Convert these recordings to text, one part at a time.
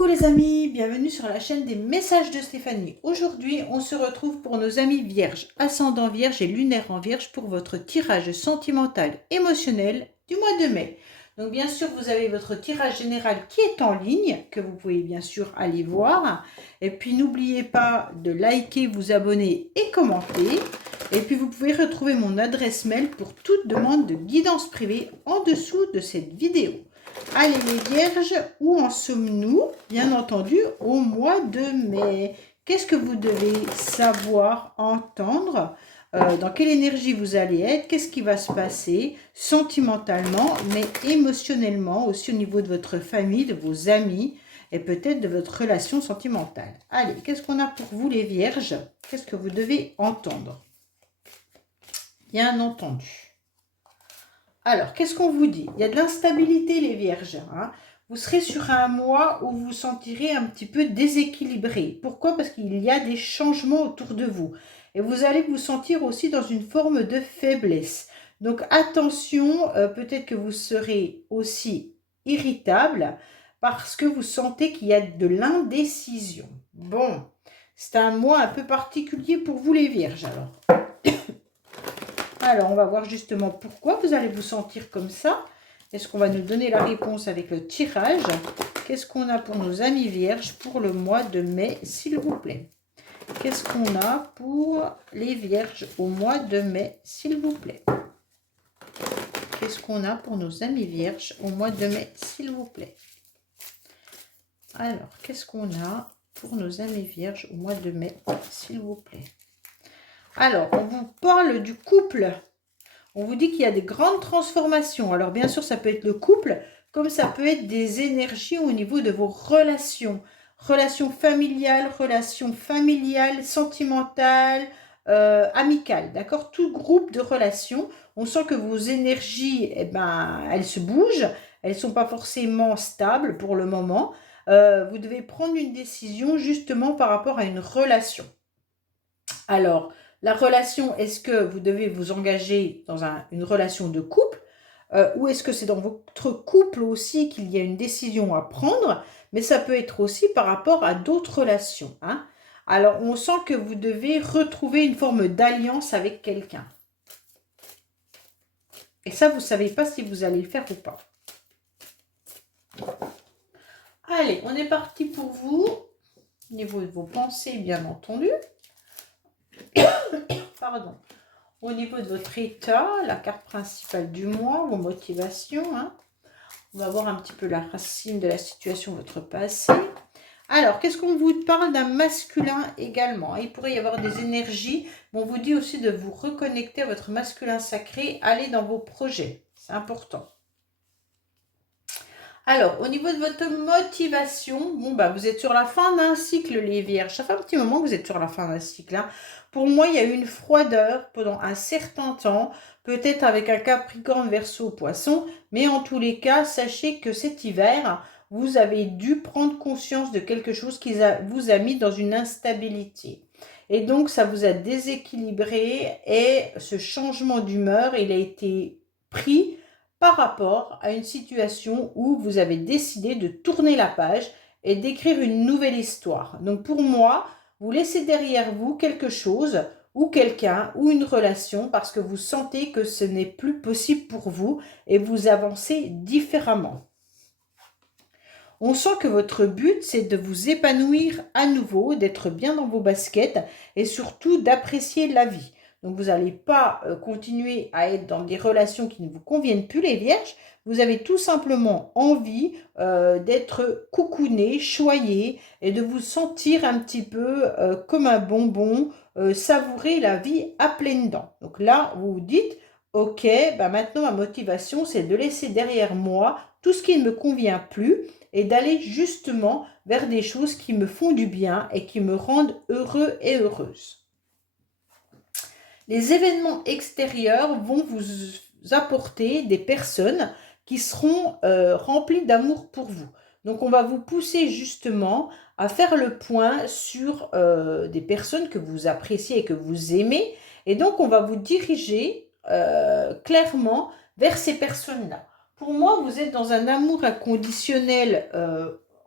Coucou les amis, bienvenue sur la chaîne des messages de Stéphanie. Aujourd'hui, on se retrouve pour nos amis vierges, ascendant vierge et lunaire en vierge pour votre tirage sentimental émotionnel du mois de mai. Donc bien sûr, vous avez votre tirage général qui est en ligne, que vous pouvez bien sûr aller voir. Et puis n'oubliez pas de liker, vous abonner et commenter. Et puis vous pouvez retrouver mon adresse mail pour toute demande de guidance privée en dessous de cette vidéo. Allez les vierges, où en sommes-nous? Bien entendu, au mois de mai. Qu'est-ce que vous devez savoir, entendre? Dans quelle énergie vous allez être? Qu'est-ce qui va se passer sentimentalement, mais émotionnellement, aussi au niveau de votre famille, de vos amis et peut-être de votre relation sentimentale. Allez, qu'est-ce qu'on a pour vous les vierges? Qu'est-ce que vous devez entendre? Bien entendu. Alors, qu'est-ce qu'on vous dit? Il y a de l'instabilité, les vierges. Hein. Vous serez sur un mois où vous vous sentirez un petit peu déséquilibré. Pourquoi? Parce qu'il y a des changements autour de vous. Et vous allez vous sentir aussi dans une forme de faiblesse. Donc, attention, peut-être que vous serez aussi irritable parce que vous sentez qu'il y a de l'indécision. Bon, c'est un mois un peu particulier pour vous, les vierges, alors. Alors, on va voir justement pourquoi vous allez vous sentir comme ça. Est-ce qu'on va nous donner la réponse avec le tirage? Qu'est-ce qu'on a pour nos amis vierges pour le mois de mai, s'il vous plaît? Qu'est-ce qu'on a pour les vierges au mois de mai, s'il vous plaît? Qu'est-ce qu'on a pour nos amis vierges au mois de mai, s'il vous plaît? Alors, qu'est-ce qu'on a pour nos amis vierges au mois de mai, s'il vous plaît? Alors, on vous parle du couple. On vous dit qu'il y a des grandes transformations. Alors, bien sûr, ça peut être le couple, comme ça peut être des énergies au niveau de vos relations. Relations familiales, sentimentales, amicales. D'accord? Tout groupe de relations. On sent que vos énergies, eh ben, elles se bougent. Elles ne sont pas forcément stables pour le moment. Vous devez prendre une décision justement par rapport à une relation. Alors, la relation, est-ce que vous devez vous engager dans une relation de couple ou est-ce que c'est dans votre couple aussi qu'il y a une décision à prendre? Mais ça peut être aussi par rapport à d'autres relations. Hein. Alors, on sent que vous devez retrouver une forme d'alliance avec quelqu'un. Et ça, vous ne savez pas si vous allez le faire ou pas. Allez, on est parti pour vous. Au niveau de vos pensées, bien entendu. Pardon. Au niveau de votre état, la carte principale du mois, vos motivations. Hein. On va voir un petit peu la racine de la situation, votre passé. Alors, qu'est-ce qu'on vous parle d'un masculin également? Il pourrait y avoir des énergies, mais on vous dit aussi de vous reconnecter à votre masculin sacré, aller dans vos projets. C'est important. Alors, au niveau de votre motivation, bon, bah, vous êtes sur la fin d'un cycle, les vierges. Ça fait un petit moment que vous êtes sur la fin d'un cycle. Hein. Pour moi, il y a eu une froideur pendant un certain temps, peut-être avec un Capricorne, Verseau, Poisson. Mais en tous les cas, sachez que cet hiver, vous avez dû prendre conscience de quelque chose qui vous a mis dans une instabilité. Et donc, ça vous a déséquilibré et ce changement d'humeur, il a été pris par rapport à une situation où vous avez décidé de tourner la page et d'écrire une nouvelle histoire. Donc pour moi, vous laissez derrière vous quelque chose ou quelqu'un ou une relation parce que vous sentez que ce n'est plus possible pour vous et vous avancez différemment. On sent que votre but, c'est de vous épanouir à nouveau, d'être bien dans vos baskets et surtout d'apprécier la vie. Donc, vous n'allez pas continuer à être dans des relations qui ne vous conviennent plus, les vierges. Vous avez tout simplement envie d'être coucouné, choyé et de vous sentir un petit peu comme un bonbon, savourer la vie à pleines dents. Donc là, vous vous dites, ok, bah maintenant ma motivation, c'est de laisser derrière moi tout ce qui ne me convient plus et d'aller justement vers des choses qui me font du bien et qui me rendent heureux et heureuse. Les événements extérieurs vont vous apporter des personnes qui seront remplies d'amour pour vous. Donc, on va vous pousser justement à faire le point sur des personnes que vous appréciez et que vous aimez. Et donc, on va vous diriger clairement vers ces personnes-là. Pour moi, vous êtes dans un amour inconditionnel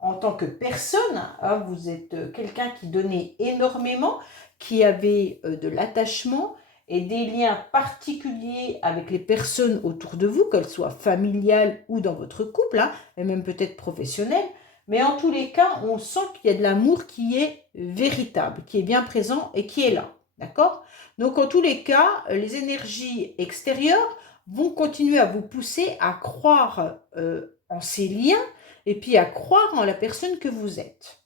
en tant que personne, hein, vous êtes quelqu'un qui donnait énormément, qui avait de l'attachement et des liens particuliers avec les personnes autour de vous, qu'elles soient familiales ou dans votre couple, hein, et même peut-être professionnelles. Mais en tous les cas, on sent qu'il y a de l'amour qui est véritable, qui est bien présent et qui est là. D'accord? Donc en tous les cas, les énergies extérieures vont continuer à vous pousser à croire en ces liens et puis à croire en la personne que vous êtes.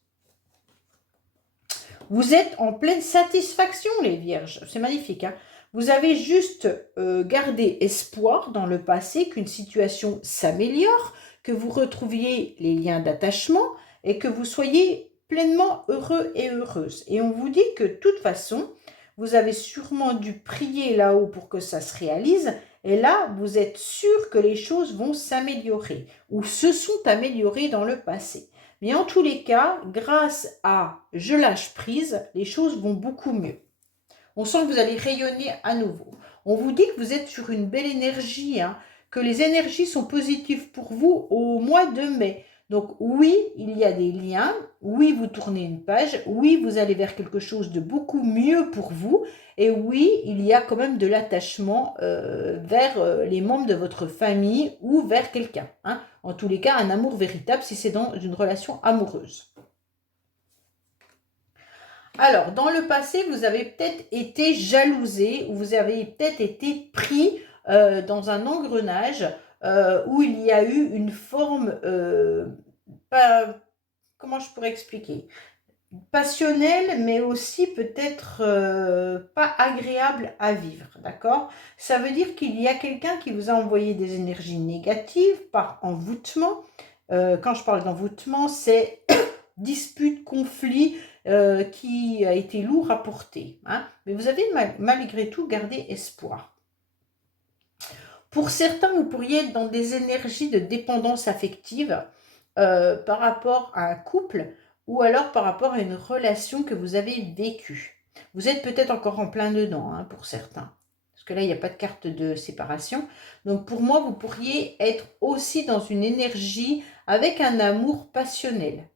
Vous êtes en pleine satisfaction, les vierges. C'est magnifique, hein? Vous avez juste gardé espoir dans le passé qu'une situation s'améliore, que vous retrouviez les liens d'attachement et que vous soyez pleinement heureux et heureuse. Et on vous dit que de toute façon, vous avez sûrement dû prier là-haut pour que ça se réalise. Et là, vous êtes sûr que les choses vont s'améliorer ou se sont améliorées dans le passé. Mais en tous les cas, grâce à je lâche prise, les choses vont beaucoup mieux. On sent que vous allez rayonner à nouveau. On vous dit que vous êtes sur une belle énergie, hein, que les énergies sont positives pour vous au mois de mai. Donc oui, il y a des liens, oui, vous tournez une page, oui, vous allez vers quelque chose de beaucoup mieux pour vous, et oui, il y a quand même de l'attachement vers les membres de votre famille ou vers quelqu'un, hein. En tous les cas, un amour véritable si c'est dans une relation amoureuse. Alors, dans le passé, vous avez peut-être été jalousé ou vous avez peut-être été pris dans un engrenage où il y a eu une forme, pas, comment je pourrais expliquer, passionnelle, mais aussi peut-être pas agréable à vivre, d'accord? Ça veut dire qu'il y a quelqu'un qui vous a envoyé des énergies négatives par envoûtement. Quand je parle d'envoûtement, c'est dispute, conflit qui a été lourd à porter, hein. Mais vous avez malgré tout gardé espoir. Pour certains, vous pourriez être dans des énergies de dépendance affective par rapport à un couple ou alors par rapport à une relation que vous avez vécue. Vous êtes peut-être encore en plein dedans, hein, pour certains. Parce que là, il n'y a pas de carte de séparation. Donc pour moi, vous pourriez être aussi dans une énergie avec un amour passionnel.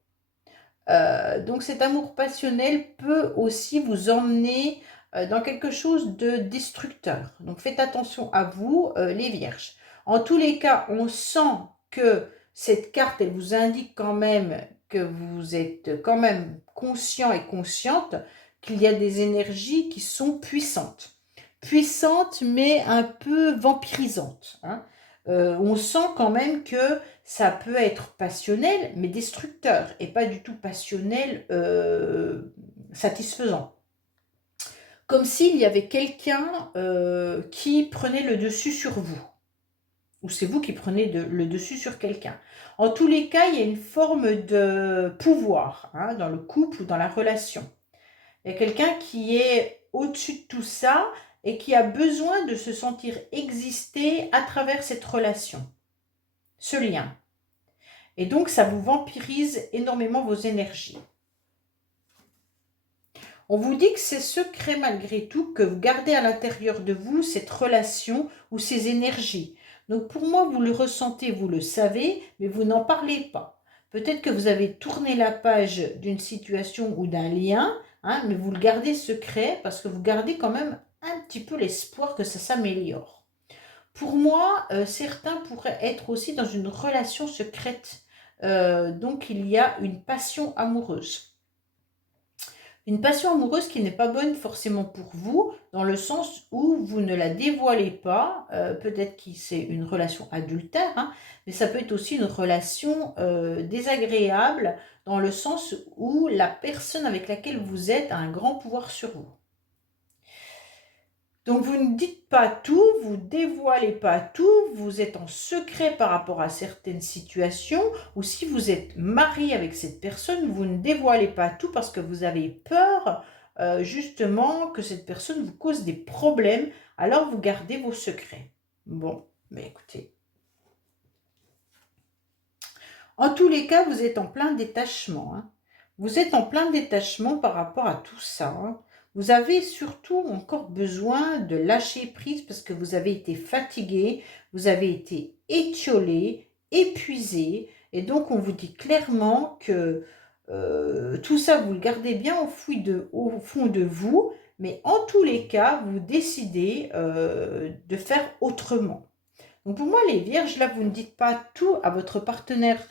Donc cet amour passionnel peut aussi vous emmener dans quelque chose de destructeur. Donc faites attention à vous, les vierges. En tous les cas, on sent que cette carte, elle vous indique quand même que vous êtes quand même conscient et consciente qu'il y a des énergies qui sont puissantes. Puissantes, mais un peu vampirisantes, hein. On sent quand même que ça peut être passionnel, mais destructeur, et pas du tout passionnel, satisfaisant. Comme s'il y avait quelqu'un qui prenait le dessus sur vous, ou c'est vous qui prenez le dessus sur quelqu'un. En tous les cas, il y a une forme de pouvoir, hein, dans le couple ou dans la relation. Il y a quelqu'un qui est au-dessus de tout ça et qui a besoin de se sentir exister à travers cette relation, ce lien. Et donc, ça vous vampirise énormément vos énergies. On vous dit que c'est secret malgré tout, que vous gardez à l'intérieur de vous cette relation ou ces énergies. Donc, pour moi, vous le ressentez, vous le savez, mais vous n'en parlez pas. Peut-être que vous avez tourné la page d'une situation ou d'un lien, hein, mais vous le gardez secret parce que vous gardez quand même un petit peu l'espoir que ça s'améliore. Pour moi, certains pourraient être aussi dans une relation secrète. Donc, il y a une passion amoureuse. Une passion amoureuse qui n'est pas bonne forcément pour vous, dans le sens où vous ne la dévoilez pas. Peut-être que c'est une relation adultère, hein, mais ça peut être aussi une relation désagréable, dans le sens où la personne avec laquelle vous êtes a un grand pouvoir sur vous. Donc vous ne dites pas tout, vous ne dévoilez pas tout, vous êtes en secret par rapport à certaines situations, ou si vous êtes marié avec cette personne, vous ne dévoilez pas tout parce que vous avez peur justement que cette personne vous cause des problèmes, alors vous gardez vos secrets. Bon, mais écoutez. En tous les cas, vous êtes en plein détachement, hein. Vous êtes en plein détachement par rapport à tout ça, hein. Vous avez surtout encore besoin de lâcher prise parce que vous avez été fatigué, vous avez été étiolé, épuisé, Et donc, on vous dit clairement que tout ça, vous le gardez bien au fond de vous, mais en tous les cas, vous décidez de faire autrement. Donc pour moi, les vierges, là, vous ne dites pas tout à votre partenaire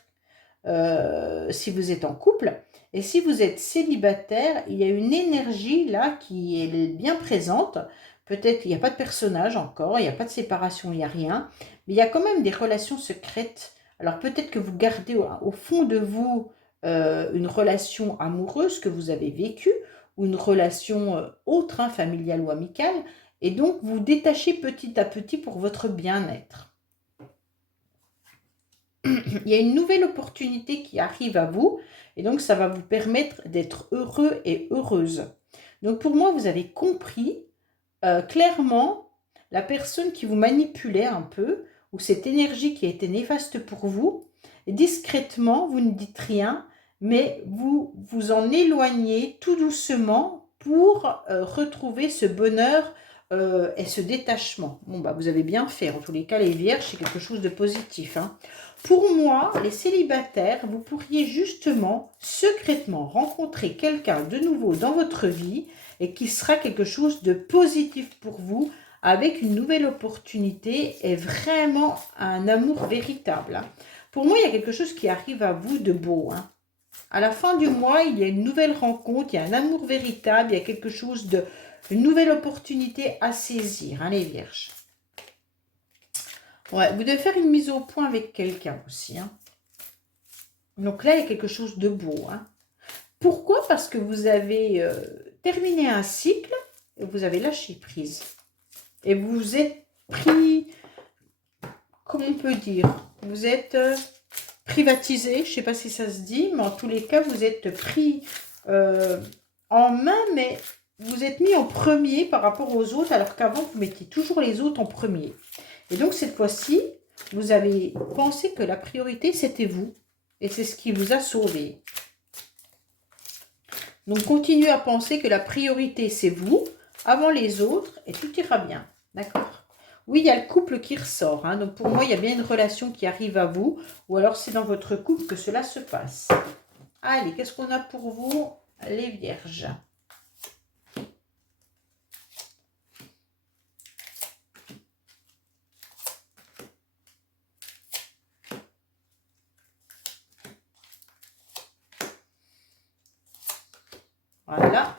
si vous êtes en couple. Et si vous êtes célibataire, il y a une énergie là qui est bien présente. Peut-être qu'il n'y a pas de personnage encore, il n'y a pas de séparation, il n'y a rien. Mais il y a quand même des relations secrètes. Alors peut-être que vous gardez au fond de vous une relation amoureuse que vous avez vécue, ou une relation autre, hein, familiale ou amicale. Et donc vous détachez petit à petit pour votre bien-être. Il y a une nouvelle opportunité qui arrive à vous et donc ça va vous permettre d'être heureux et heureuse. Donc pour moi, vous avez compris clairement la personne qui vous manipulait un peu ou cette énergie qui a été néfaste pour vous. Et discrètement, vous ne dites rien, mais vous vous en éloignez tout doucement pour retrouver ce bonheur et ce détachement. Bon, bah, vous avez bien fait. En tous les cas, les vierges, c'est quelque chose de positif, hein. Pour moi, les célibataires, vous pourriez justement secrètement rencontrer quelqu'un de nouveau dans votre vie et qui sera quelque chose de positif pour vous avec une nouvelle opportunité et vraiment un amour véritable, hein. Pour moi, il y a quelque chose qui arrive à vous de beau, hein. À la fin du mois, il y a une nouvelle rencontre, il y a un amour véritable, il y a quelque chose de... une nouvelle opportunité à saisir, hein, les vierges. Ouais, vous devez faire une mise au point avec quelqu'un aussi, hein. Donc là, il y a quelque chose de beau, hein. Pourquoi? Parce que vous avez terminé un cycle et vous avez lâché prise. Et vous vous êtes pris, comment on peut dire, vous êtes privatisé, je ne sais pas si ça se dit, mais en tous les cas, vous êtes pris en main, mais vous êtes mis en premier par rapport aux autres, alors qu'avant, vous mettiez toujours les autres en premier. Et donc, cette fois-ci, vous avez pensé que la priorité, c'était vous. Et c'est ce qui vous a sauvé. Donc, continuez à penser que la priorité, c'est vous, avant les autres, et tout ira bien. D'accord? Oui, il y a le couple qui ressort, hein. Donc, pour moi, il y a bien une relation qui arrive à vous, ou alors c'est dans votre couple que cela se passe. Allez, qu'est-ce qu'on a pour vous, les vierges? Voilà.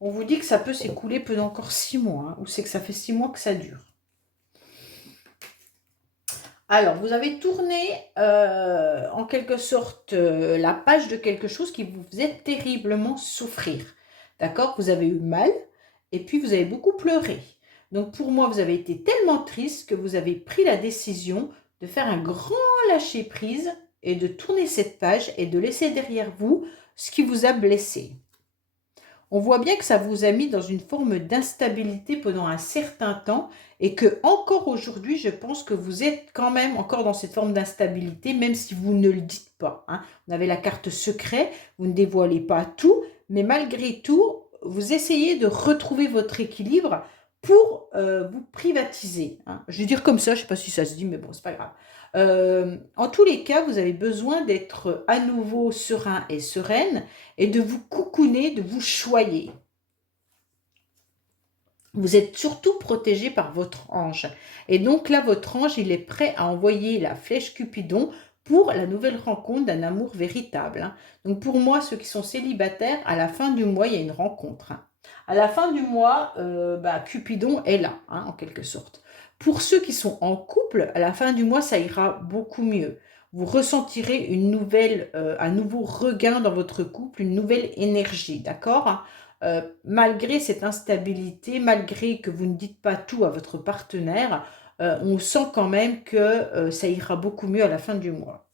On vous dit que ça peut s'écouler pendant encore 6 mois, hein, ou c'est que ça fait 6 mois que ça dure. Alors, vous avez tourné en quelque sorte la page de quelque chose qui vous faisait terriblement souffrir. D'accord? Vous avez eu mal et puis vous avez beaucoup pleuré. Donc, pour moi, vous avez été tellement triste que vous avez pris la décision de faire un grand lâcher-prise et de tourner cette page et de laisser derrière vous ce qui vous a blessé. On voit bien que ça vous a mis dans une forme d'instabilité pendant un certain temps et que encore aujourd'hui, je pense que vous êtes quand même encore dans cette forme d'instabilité, même si vous ne le dites pas, hein. Vous avez la carte secret, vous ne dévoilez pas tout, mais malgré tout, vous essayez de retrouver votre équilibre pour vous privatiser, hein. Je vais dire comme ça, je ne sais pas si ça se dit, mais bon, c'est pas grave. En tous les cas, vous avez besoin d'être à nouveau serein et sereine et de vous coucouner, de vous choyer. Vous êtes surtout protégé par votre ange. Et donc là, votre ange, il est prêt à envoyer la flèche Cupidon pour la nouvelle rencontre d'un amour véritable, hein. Donc pour moi, ceux qui sont célibataires, à la fin du mois, il y a une rencontre, hein. À la fin du mois, Cupidon est là, hein, en quelque sorte. Pour ceux qui sont en couple, à la fin du mois, ça ira beaucoup mieux. Vous ressentirez un nouveau regain dans votre couple, une nouvelle énergie, d'accord? Malgré cette instabilité, malgré que vous ne dites pas tout à votre partenaire, on sent quand même que ça ira beaucoup mieux à la fin du mois.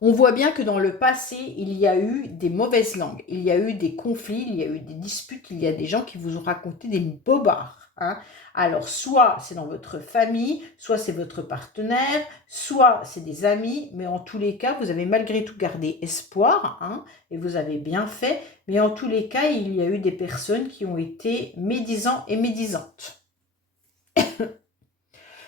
On voit bien que dans le passé, il y a eu des mauvaises langues, il y a eu des conflits, il y a eu des disputes, il y a des gens qui vous ont raconté des bobards, hein. Alors, soit c'est dans votre famille, soit c'est votre partenaire, soit c'est des amis, mais en tous les cas, vous avez malgré tout gardé espoir, hein, et vous avez bien fait, mais en tous les cas, il y a eu des personnes qui ont été médisants et médisantes.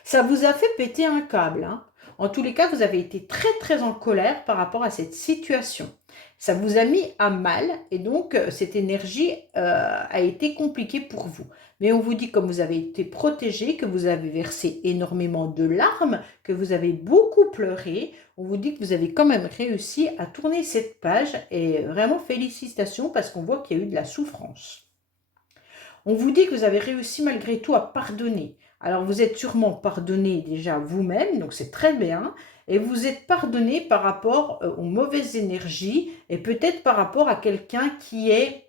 Ça vous a fait péter un câble, hein. En tous les cas, vous avez été très très en colère par rapport à cette situation. Ça vous a mis à mal et donc cette énergie a été compliquée pour vous. Mais on vous dit comme vous avez été protégé, que vous avez versé énormément de larmes, que vous avez beaucoup pleuré, on vous dit que vous avez quand même réussi à tourner cette page et vraiment félicitations parce qu'on voit qu'il y a eu de la souffrance. On vous dit que vous avez réussi malgré tout à pardonner. Alors vous êtes sûrement pardonné déjà vous-même, donc c'est très bien. Et vous êtes pardonné par rapport aux mauvaises énergies et peut-être par rapport à quelqu'un qui est,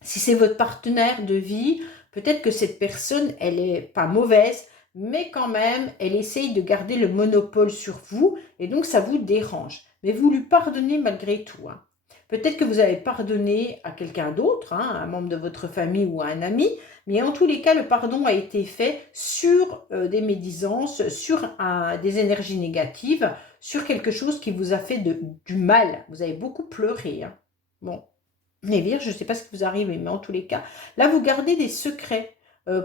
si c'est votre partenaire de vie, peut-être que cette personne, elle n'est pas mauvaise, mais quand même, elle essaye de garder le monopole sur vous et donc ça vous dérange. Mais vous lui pardonnez malgré tout, hein. Peut-être que vous avez pardonné à quelqu'un d'autre, hein, un membre de votre famille ou à un ami, mais en tous les cas, le pardon a été fait sur des médisances, sur des énergies négatives, sur quelque chose qui vous a fait du mal. Vous avez beaucoup pleuré, hein. Bon, les vierges, je ne sais pas ce qui vous arrive, mais en tous les cas, là, vous gardez des secrets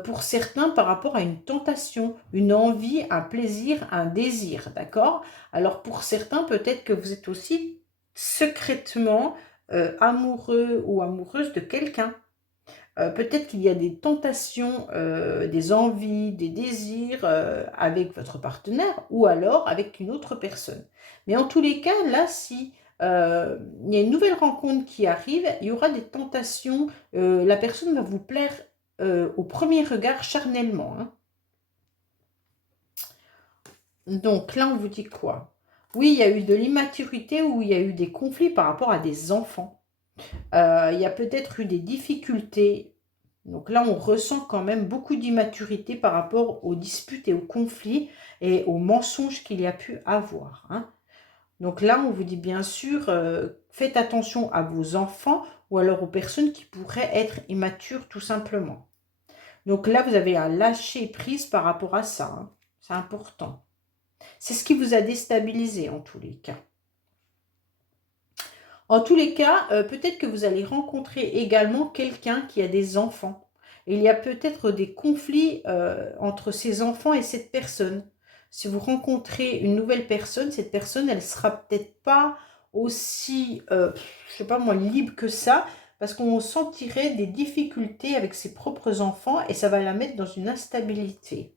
pour certains par rapport à une tentation, une envie, un plaisir, un désir, d'accord? Alors pour certains, peut-être que vous êtes aussi secrètement amoureux ou amoureuse de quelqu'un. Peut-être qu'il y a des tentations, des envies, des désirs avec votre partenaire ou alors avec une autre personne. Mais en tous les cas, là, si il y a une nouvelle rencontre qui arrive, il y aura des tentations, la personne va vous plaire au premier regard charnellement, hein. Donc là, on vous dit quoi? Oui, il y a eu de l'immaturité ou il y a eu des conflits par rapport à des enfants. Il y a peut-être eu des difficultés. Donc là, on ressent quand même beaucoup d'immaturité par rapport aux disputes et aux conflits et aux mensonges qu'il y a pu avoir, hein. Donc là, on vous dit bien sûr, faites attention à vos enfants ou alors aux personnes qui pourraient être immatures tout simplement. Donc là, vous avez un lâcher prise par rapport à ça, hein. C'est important. C'est ce qui vous a déstabilisé en tous les cas. En tous les cas, peut-être que vous allez rencontrer également quelqu'un qui a des enfants. Et il y a peut-être des conflits entre ces enfants et cette personne. Si vous rencontrez une nouvelle personne, cette personne, elle sera peut-être pas aussi, je sais pas moi, libre que ça, parce qu'on sentirait des difficultés avec ses propres enfants et ça va la mettre dans une instabilité.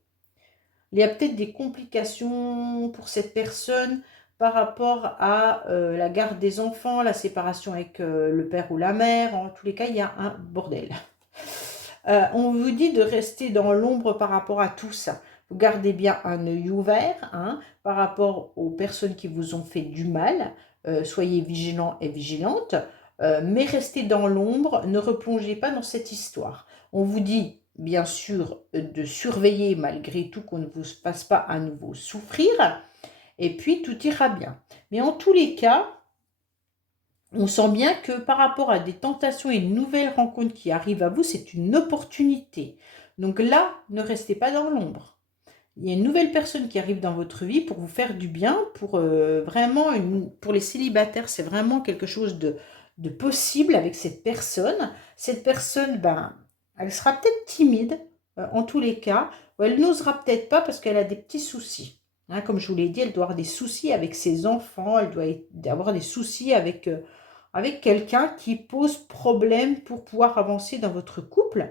Il y a peut-être des complications pour cette personne par rapport à la garde des enfants, la séparation avec le père ou la mère. En tous les cas, il y a un bordel. On vous dit de rester dans l'ombre par rapport à tout ça. Vous gardez bien un œil ouvert, hein, par rapport aux personnes qui vous ont fait du mal. Soyez vigilants et vigilantes, mais restez dans l'ombre, ne replongez pas dans cette histoire. On vous dit bien sûr de surveiller malgré tout qu'on ne vous fasse pas à nouveau souffrir, et puis tout ira bien. Mais en tous les cas, on sent bien que par rapport à des tentations et une nouvelle rencontre qui arrive à vous, c'est une opportunité. Donc là, ne restez pas dans l'ombre. Il y a une nouvelle personne qui arrive dans votre vie pour vous faire du bien, pour vraiment, pour les célibataires, c'est vraiment quelque chose de possible avec cette personne. Cette personne, ben, elle sera peut-être timide, en tous les cas, ou elle n'osera peut-être pas parce qu'elle a des petits soucis. Hein, comme je vous l'ai dit, elle doit avoir des soucis avec ses enfants, elle doit avoir des soucis avec quelqu'un qui pose problème pour pouvoir avancer dans votre couple,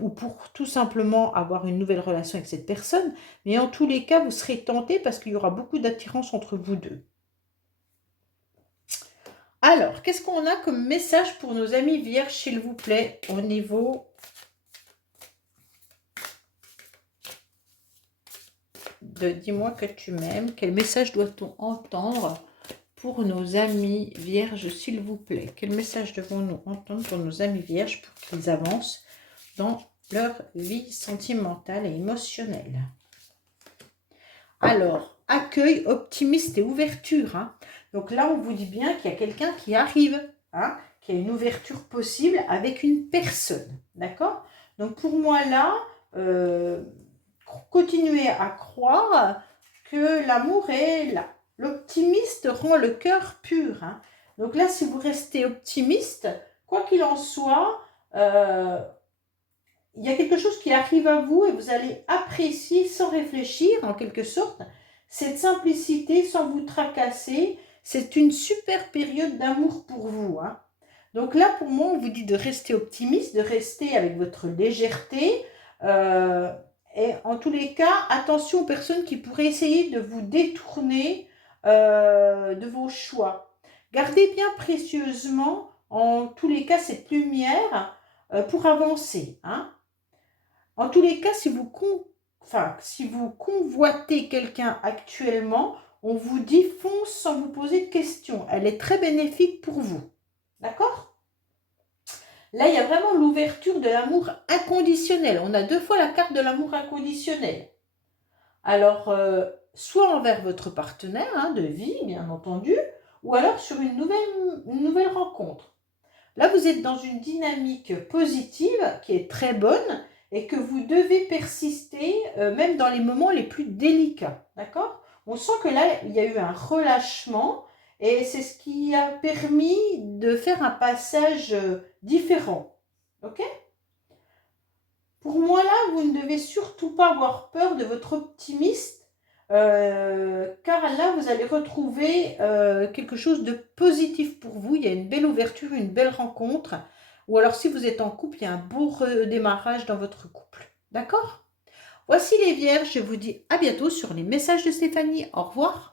ou pour tout simplement avoir une nouvelle relation avec cette personne. Mais en tous les cas, vous serez tenté parce qu'il y aura beaucoup d'attirance entre vous deux. Alors, qu'est-ce qu'on a comme message pour nos amis vierges, s'il vous plaît, au niveau de dis-moi que tu m'aimes? Quel message doit-on entendre pour nos amis vierges, s'il vous plaît? Quel message devons-nous entendre pour nos amis vierges pour qu'ils avancent dans leur vie sentimentale et émotionnelle? Alors, accueil, optimiste et ouverture, hein. Donc là, on vous dit bien qu'il y a quelqu'un qui arrive, hein, qu'il y a une ouverture possible avec une personne, d'accord? Donc pour moi là, continuez à croire que l'amour est là. L'optimiste rend le cœur pur, hein. Donc là, si vous restez optimiste, quoi qu'il en soit, il y a quelque chose qui arrive à vous et vous allez apprécier sans réfléchir, en quelque sorte, cette simplicité sans vous tracasser, c'est une super période d'amour pour vous, hein. Donc là, pour moi, on vous dit de rester optimiste, de rester avec votre légèreté. euh, et en tous les cas, attention aux personnes qui pourraient essayer de vous détourner de vos choix. Gardez bien précieusement, en tous les cas, cette lumière pour avancer, hein. En tous les cas, si vous convoitez quelqu'un actuellement, on vous dit fonce sans vous poser de questions. Elle est très bénéfique pour vous. D'accord? Là, il y a vraiment l'ouverture de l'amour inconditionnel. On a deux fois la carte de l'amour inconditionnel. Alors, soit envers votre partenaire hein, de vie, bien entendu, ou alors sur une nouvelle rencontre. Là, vous êtes dans une dynamique positive qui est très bonne et que vous devez persister même dans les moments les plus délicats. D'accord? On sent que là, il y a eu un relâchement et c'est ce qui a permis de faire un passage différent. Ok? Pour moi, là, vous ne devez surtout pas avoir peur de votre optimisme, car là, vous allez retrouver quelque chose de positif pour vous. Il y a une belle ouverture, une belle rencontre. Ou alors, si vous êtes en couple, il y a un beau redémarrage dans votre couple. D'accord? Voici les vierges. Je vous dis à bientôt sur les messages de Stéphanie. Au revoir.